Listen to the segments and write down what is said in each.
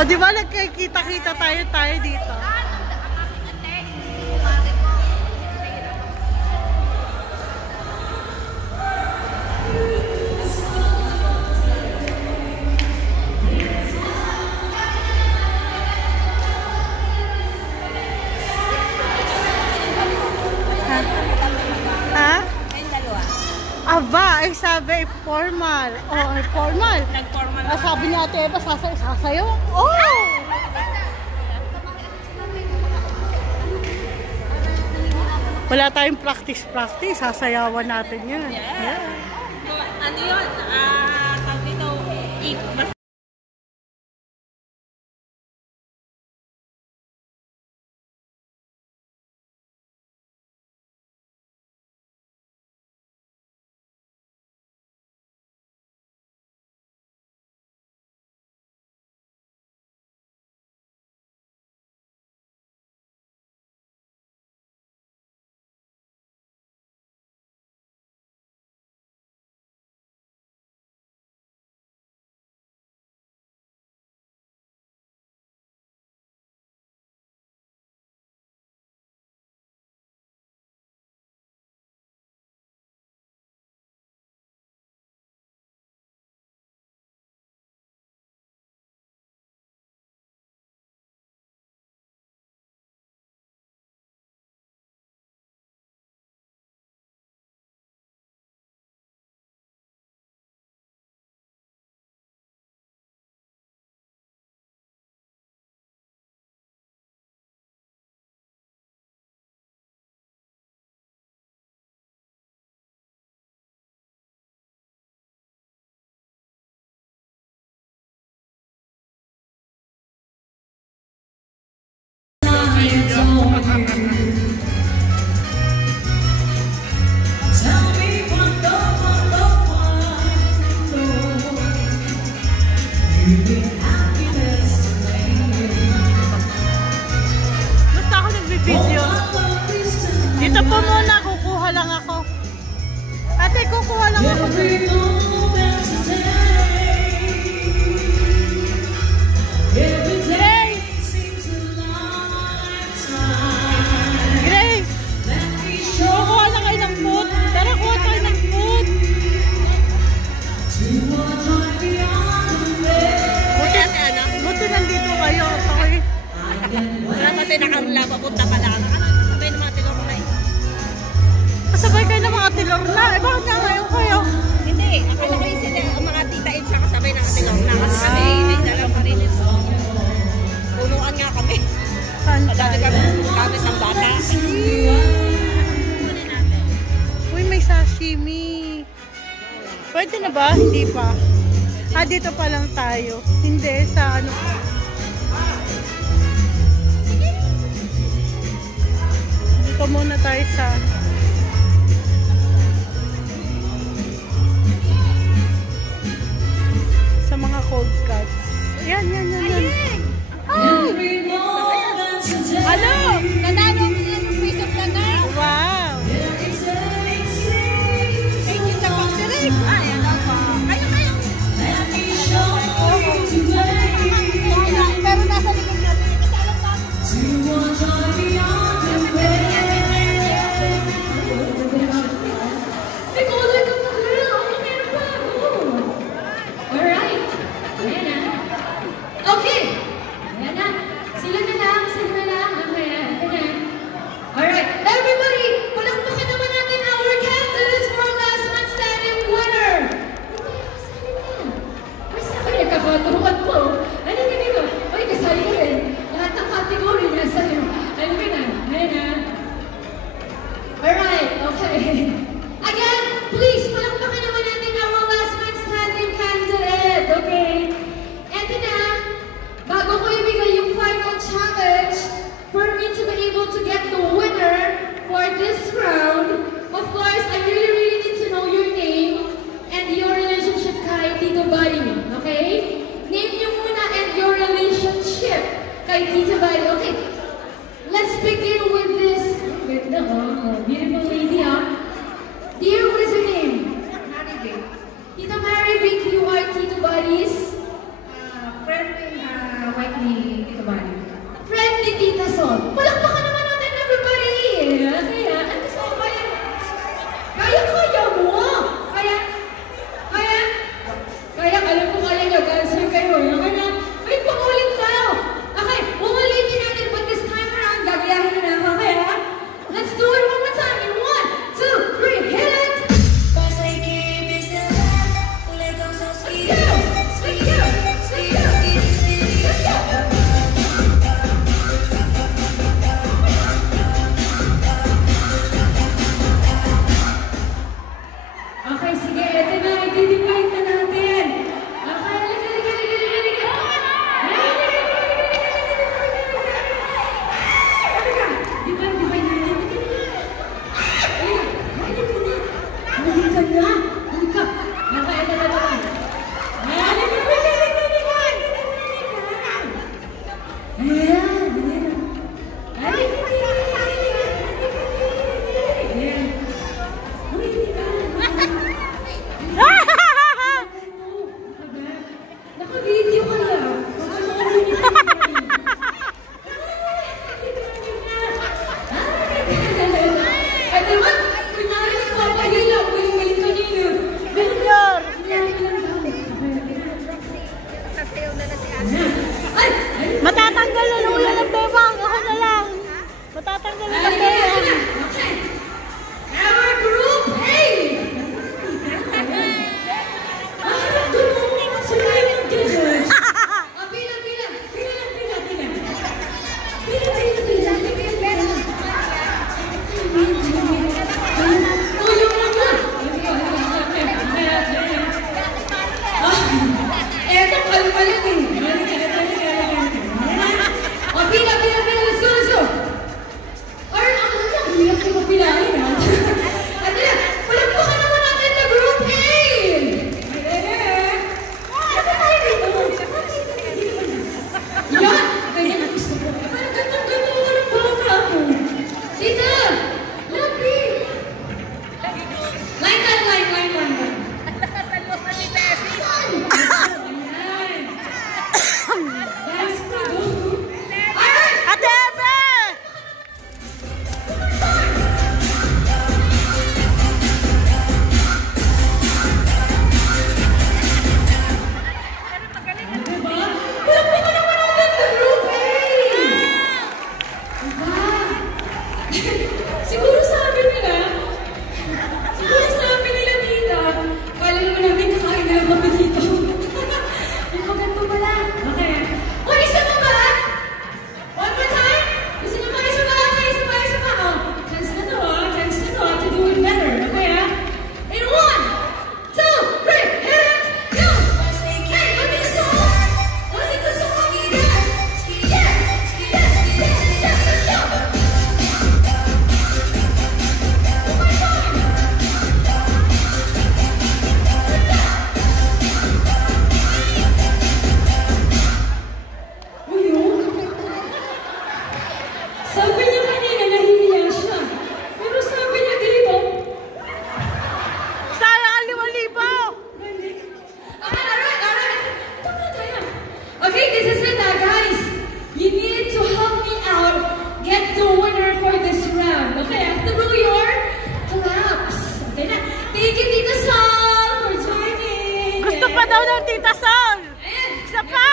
O, di ba nagkikita-kita tayo dito? Aba, ay sabi, formal. Oh, formal. Nag-formal. Sabi niya ate Eva, sasayo. Oh! Wala tayong practice. Sasayawan natin yun. Yes. Ano yun? Tawag dito, basta ako nagbi-video. Dito po muna, kukuha lang ako. Ate, kukuha lang ako. Grace! Kukuha lang kayo ng food. Tara, kuha tayo ng food. Buti nandito kayo. Okay. wala kasi nakarula, papunta pa lang. Sabay ng mga tilor na eh. Kasabay kayo ng mga tilor na. Eh, bakit nga ngayon kayo? Hindi, akala ko yung sila, ang mga tita-in siya kasabay ng tilor na. Kasi kami, may dalang pa rin ito. Punuan nga kami. Madami kami ng bata. Uy, may sashimi. Pwede na ba? Hindi pa. Dito pa lang tayo. Hindi, sa ano pa. Dito muna tayo sa mga cold cuts. Yan. Ano? Nanalo mo yan ng piece of nanay? Wow! Thank you sa pagsirig. Ay, ano pa? Kayo. Pero nasa likod natin. Kasi alam pa. Line that line. Taluhan ni Becky. Ayan. Last to go. Alright! Ate Ebe! Diba? Palakpakan naman natin the group A! Diba? Siguro sabi nila, tita, kala naman namin kakain na lang kami dito. Ang maganda pala. Okay. O, isa pa ba? One more time? Isa pa. Oh, chance na to to do it better. Okay, ha? In 1, 2, 3, hit it, go! Hey, look at the song! Yes! Let's go! One more time! Sabi niya kanina, nahihiya siya. Pero sabi niya dito, Sayang ang 5,000! alright. Ito na tayo. Okay, this is it guys. You need to help me out get the winner for this round. Okay, after your claps. Okay na. Thank you, Tita Sol, for joining. Gusto pa daw ng Tita Sol! And Isa pa!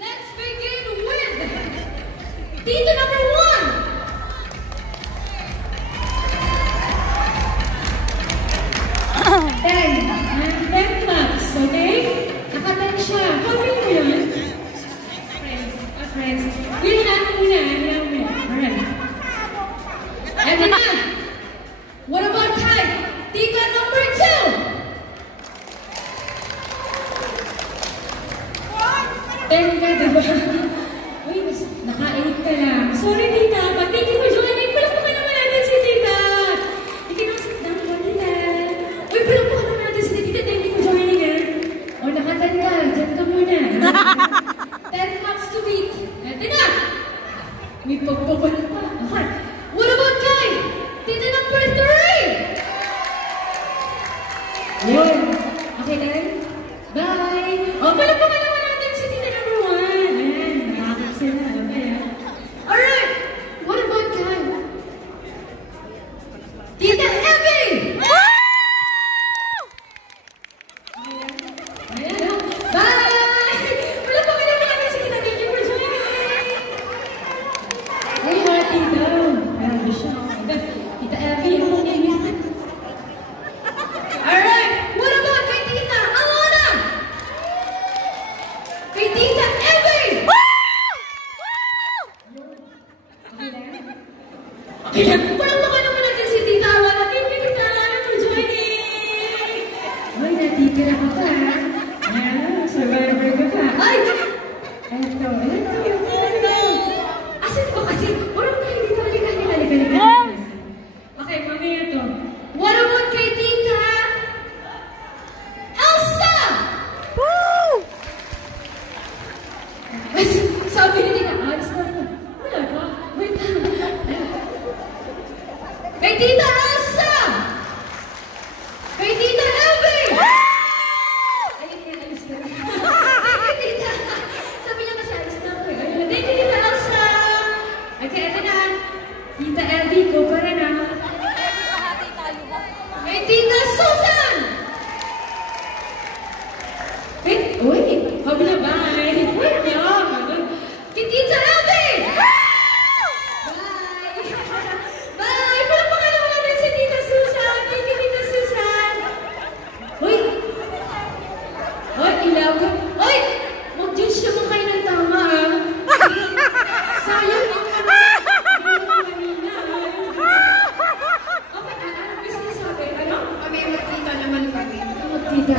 let's begin with Tita number 1. Ten claps, okay? Naka-10 siya. Copy mo yun. Friends. Hilahan mo muna. Alright. Eto na. What about Kai? Tita number 2. 10 ka, diba? Uy, naka-8 ka lang. Sorry, Tita. But thank you for joining. Palakpakan naman natin si Tita. Ikinasip na ako, Tita. Uy, palakpakan naman natin si Tita. Thank you for joining, O, naka-10 ka. Diyan ka muna. 10 claps to beat. Eto na. May pagpapal pa. Okay. What about Kai? Tita number 3. Yun. Okay, then. Bye. O, palakpakan naman natin si Tita number 1. Ayan, nakakit sila. Okay, alright. What about Kai? Tita Abby! Ayan. Bye! Palakpakan naman natin si Tita. Thank you for joining. Uy, hati daw. Grabe siya. Tita Abby, ako ganyan. Alright. What about kay Tita Alona? Kay Tita Abby! Okay lang. Palakpakan naman natin si Tita Alona. Thank you, Tita Alona, for joining. Uy, natitira ka pa. Ayan, survivor ka pa. Ay! Eto. Asan ba kasi? Walang tayo dito. Halika. Okay, mamaya to. What about kay Tita Elsa? Woo! Ay, sabi ni Tita, alis na ako. Wala pa. Wait lang. Kay Tita Elsa! Kay Tita Elby! Ayun, alis ka na. Kay Tita. Sabi niya kasi alis na ako. Ayun, thank you, Tita Elsa! Okay, ito na. Tita Elby, go pa rin ah. Kay Tita Susan! Wait, sabi na bye. Wait lang. Kay Tita Elby! Bye! Bye! Palakpakan naman natin si Tita Susan. Thank you, Tita Susan. Uy! Ilaw ka. Uy! Mag-judge naman kayo ng tama ah. Sayang yung kanina. Okay, ano gusto niyo sabi? Ano? Kami magkita naman kami. Magkita.